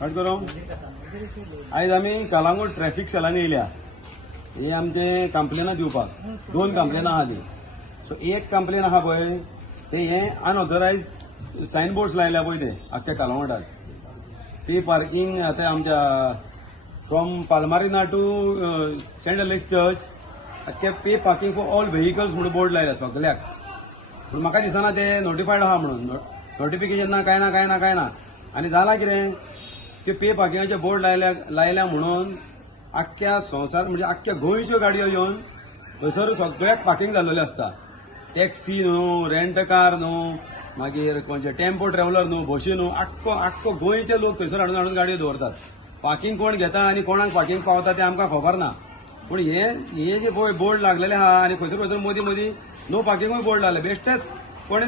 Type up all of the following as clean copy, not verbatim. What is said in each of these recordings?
Cut करूं आयज आमी कळंगूट ट्रॅफिक सेलांनी येयल्या. हे आमचे कंप्लेनां दिवपाक 2 कंप्लेनां आहा ती. सो एक कंप्लेन आहा पळय ते हे अनऑथरायज सायन बोर्ड्स लायल्या पळय ते आख्ख्या कळंगूटात. ती पार्किंग आतां आमच्या from Palmarina to saint Alex church आख्खे pay parking for all vehicles म्हणून बोर्ड लायल्या सगळ्याक. पूण म्हाका दिसना ते नोटिफायड आहा म्हणून. नोटिफिकेशन ना काय ना आनी जालां कितें ते पे पार्किंगाचे बोर्ड लायल्या म्हणून आख्ख्या संवसार म्हणजे आख्ख्या गोंयच्यो गाडयो येवन थंयसर सगळ्याक पार्किंग जाल्लेले आसता. टॅक्सी न्हू, रेंट कार न्हू, मागीर खंयचे टेम्पो ट्रॅव्हलर न्हू, बशी न्हू, आख्खो गोंयचे लोक थंयसर हाडून गाडयो दवरतात. पार्किंग कोण घेता आनी कोणाक पार्किंग पावता तें आमकां खबर ना. पूण हे जे बोर्ड लागलेले आहा आनी खंयसर मदीं नो पार्किंगूय बोर्ड लायले. बेश्टेच कोणी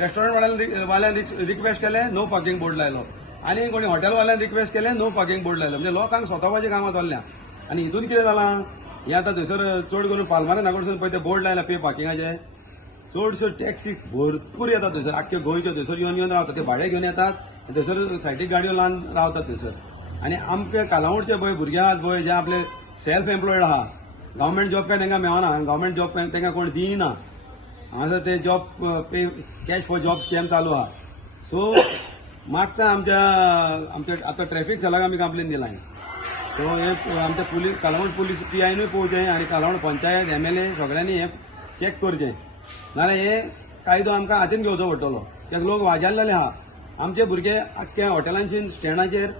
रेस्टॉरंट वाल्यान रिक्वेस्ट केले नो पार्किंग बोर्ड लायलो आनी कोणी हॉटेल वाल्यान रिक्वेस्ट केले नो पार्किंग बोर्ड लायलो. म्हणजे लोकांक स्वतापाचें कामां चल्ल्या. आनी हितून कितें जालां हे आतां थंयसर चड करून पालमारे नागोडसून पळय ते बोर्ड लायला पे पार्किंगाचे. चडश्यो टॅक्सी भरपूर येतात थंयसर आख्ख्यो गोंयच्यो. थंयसर येवन रावतात. ते भाडे घेवन येतात थंयसर सायडीक गाडयो लावन रावतात थंयसर. आनी आमचे कळंगूटचे पळय भुरगे आहात पळय जे आपले सेल्फ एम्प्लॉयड आहा, गव्हर्मेंट जॉब काय तांकां मेळना, गव्हर्मेंट जॉब तांकां कोण दिना. हांगासर ते job pay cash for job scam चालू आहा. सो मागता आमच्या आतां ट्रॅफिक सेलाक आमी कंप्लेन दिला. सो हे आमच्या पुलीस कळंगूट पुलीस PIनूय पळोवचें आनी कळंगूट पंचायत MLA सगळ्यांनी हे चॅक करचें. नाल्यार हे कायदो आमकां हातीन घेवचो पडटलो. ते लोक वाजाल्लेले आहा. आमचे भुरगे आख्ख्या हॉटेलांची स्टँडाचेर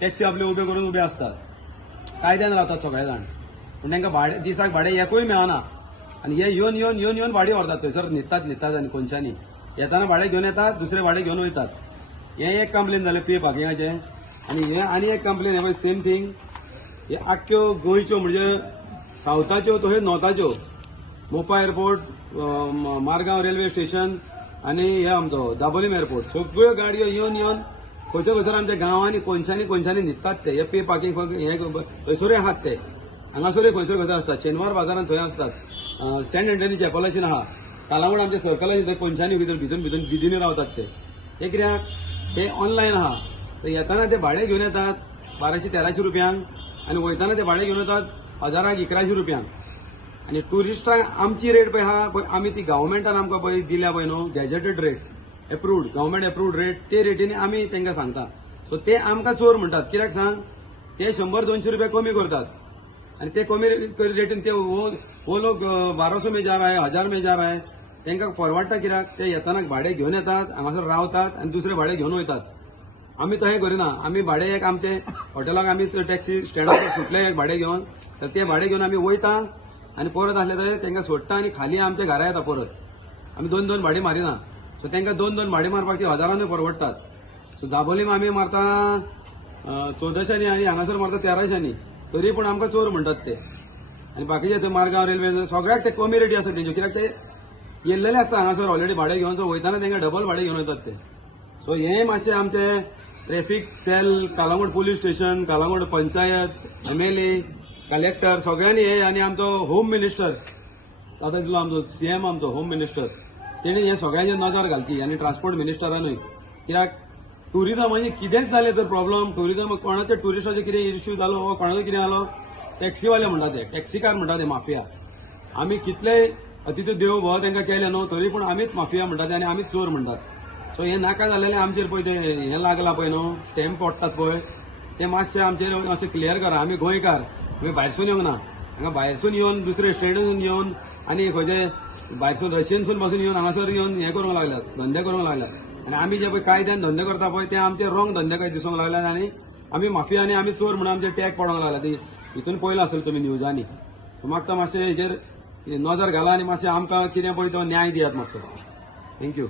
टॅक्सी आपले उबे आसतात. कायद्यान रावतात सगळे जाण. पूण तांकां भाडे दिसाक भाडे एकूय मेळना. आनी हे येवन भाडी व्हरतात थंयसर न्हिदतात आनी कोणशांनी येताना भाडे घेवन येतात, दुसरे भाडे घेवन वयतात. हे एक कंप्लेन जालें पे पार्किंगाचे. आनी हे आनी एक कंप्लेन हे पळय सेम थिंग. हे आख्ख्यो गोंयच्यो म्हणजे सावथाच्यो तशेंच नॉर्थाच्यो मोपा एअरपोर्ट, मारगांव रेल्वे स्टेशन आनी हे आमचो दाबोलीम एअरपोर्ट सगळ्यो गाडयो येवन खंयसर आमच्या गांवांनी कोणशांनी न्हिदतात. ते हे पे पार्किंग हे थंयसरूय आहात ते. हांगासरूय खंयसर आसतात. शेनवार बाजारांत थंय आसतात. सेंट एंटनी चॅपलाशीन आहा. कळंगूट आमच्या सर्कलाशीन थंय कोणशांनी भितून बिदीनी रावतात ते कित्याक ते ऑनलायन आहा. तर येताना ते भाडे घेवन येतात 1200-1300 रुपयांक आनी वयताना ते भाडे घेवन येतात 1000-1100 रुपयांक. आनी टुरिस्टांक आमची रेट पळय आहा पळय आमी ती गव्हर्मेंटान आमकां पळय दिल्या पळय न्हू gazetted rate approved government approved rate ते रेटीने आमी तांकां सांगता. सो ते आमकां चोर म्हणटात. कित्याक सांग ते 100-200 रुपया कमी करतात आनी ते कमी रेटीन ते वो लोक 1200 में जा रहा है, 1000 में जा रहा है. तांकां परवडटा कित्याक ते येताना भाडे घेवन येतात, हांगासर रावतात आनी दुसरे भाडे घेवन वयतात. आमी तशें करिना. आमी भाडे एक आमचे हॉटेलाक आमी टॅक्सी स्टँडार सुटले एक भाडे घेवन तर ते भाडे घेवन आमी वयता आनी परत आसले थंय तांकां सोडटा आनी खाली आमच्या घरा येता परत. आमी 2-2 भाडी मारिना. सो तांकां 2-2 भाडी मारपाक ती 1000 परवडटात. सो दाबोलीम आमी मारता 1400 आनी हांगासर मारता 1300. तरी पूण आमकां चोर म्हणटात ते. आनी बाकीचे थंय मारगांव रेल्वे सगळ्याक ते कमी रेटी आसता तेंच्यो कित्याक ते येयल्लेले आसता हांगासर ऑलरेडी भाडे घेवन. सो वयताना तांकां डबल भाडे घेवन वयतात ते. सो हे मातशें आमचे traffic cell, Calangute police station, Calangute panchayat, MLA, collector सगळ्यांनी हे आनी आमचो होम मिनिस्टर आतां दिलो आमचो CM आमचो होम मिनिस्टर तेणी हे सगळ्यांचेर नजर घालची आनी ट्रान्सपोर्ट मिनिस्टरानूय. कित्याक टुरिजम म्हणजे कितेंच जालें तर प्रॉब्लम टुरिजम कोणाच्या टुरिस्टाचे कितें इश्यू जालो वा कोणाचो कितें जालो टॅक्सीवाले म्हणटात ते टॅक्सीकार म्हणटात ते माफिया. आमी कितलेय तितून देव भोव तांकां केले न्हू तरी पूण आमीच माफिया म्हणटात आनी आमीच चोर म्हणटात. सो हे नाका जाल्लेलें आमचेर पळय ते हें लागलां पळय न्हू स्टॅम्प पडटात पळय ते मातशें आमचेर अशें क्लियर करा. आमी गोंयकार आमी भायरसून येवंक ना. हांगा भायरसून येवन दुसरे स्टेटासून येवन आनी खंयचे भायरसून रशियनसून पासून येवन हांगासर येवन हें करूंक लागल्यात धंदे करूंक लागल्यात. आनी आमी जे पळय कायद्यान धंदे करता पळय ते आमचे रॉंग धंदे काय दिसूंक लागल्यात आनी आमी माफिया आनी आमी चोर म्हणून आमचे टॅग पडोंक लागला. ती हितून पळयलां आसतलें तुमी न्यूजांनी. मागता मातशें हेजेर नजर घाला आनी मातशें आमकां कितें पळय तो न्याय दियात मातसो. थँक्यू.